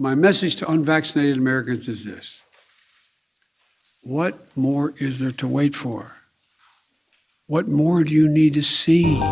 My message to unvaccinated Americans is this. What more is there to wait for? What more do you need to see?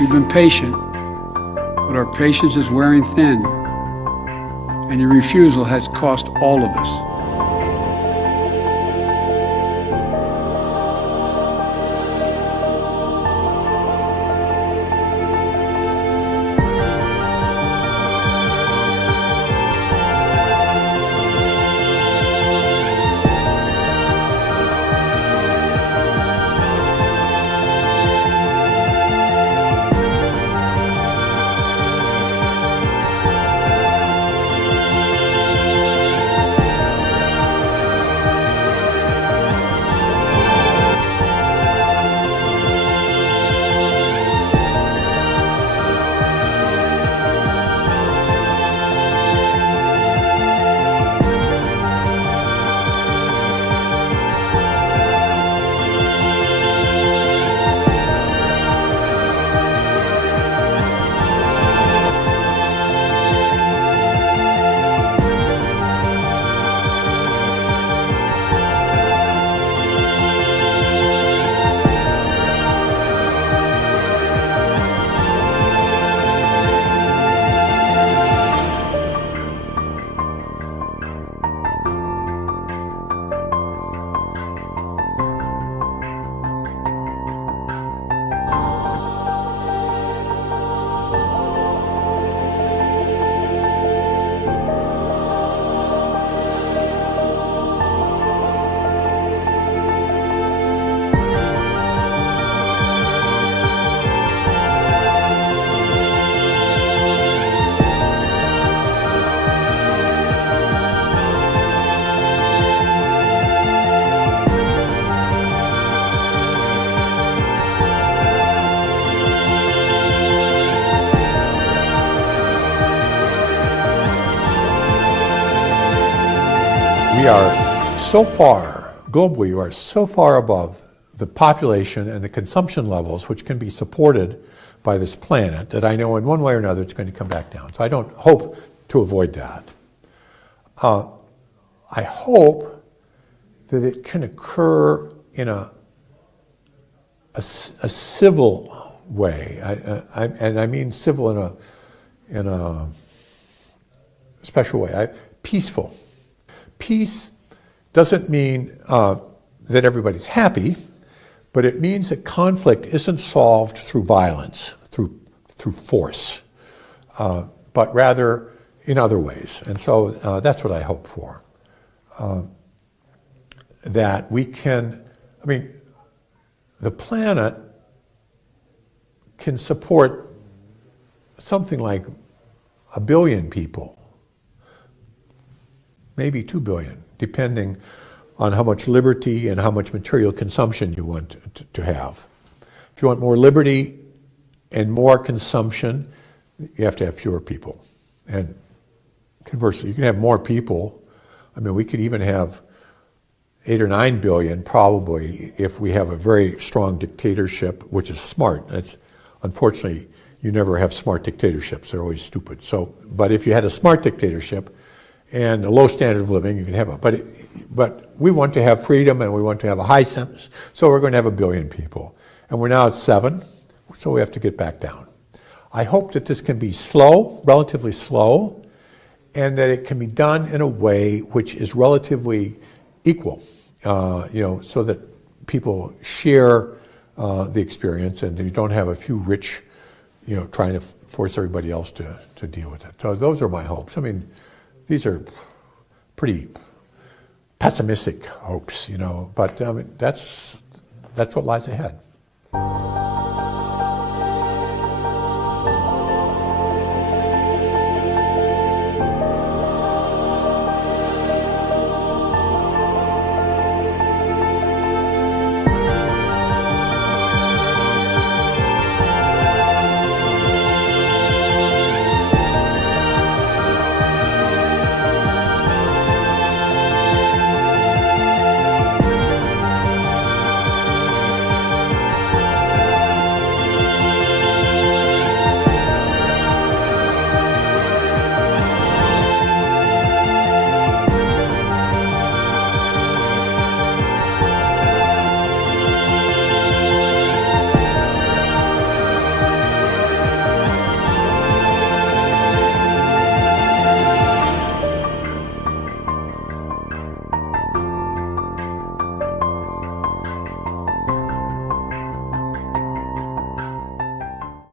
You've been patient, but our patience is wearing thin, and your refusal has cost all of us. We are so far, globally, we are so far above the population and the consumption levels which can be supported by this planet that I know in one way or another it's going to come back down. So I don't hope to avoid that. I hope that it can occur in a civil way, and I mean civil in a special way, peaceful. Peace doesn't mean that everybody's happy, but it means that conflict isn't solved through violence, through force, but rather in other ways. And so that's what I hope for. That we can, I mean, the planet can support something like 1 billion people. Maybe 2 billion, depending on how much liberty and how much material consumption you want to have. If you want more liberty and more consumption, you have to have fewer people. And conversely, you can have more people. I mean, we could even have 8 or 9 billion probably if we have a very strong dictatorship, which is smart. That's, unfortunately, you never have smart dictatorships. They're always stupid. So, but if you had a smart dictatorship, and a low standard of living, you can have it. But we want to have freedom and we want to have a high sentence, so we're going to have 1 billion people. And we're now at 7, so we have to get back down. I hope that this can be slow, relatively slow, and that it can be done in a way which is relatively equal, so that people share the experience and you don't have a few rich, trying to force everybody else to deal with it. So those are my hopes. I mean, these are pretty pessimistic hopes, but I mean, that's what lies ahead.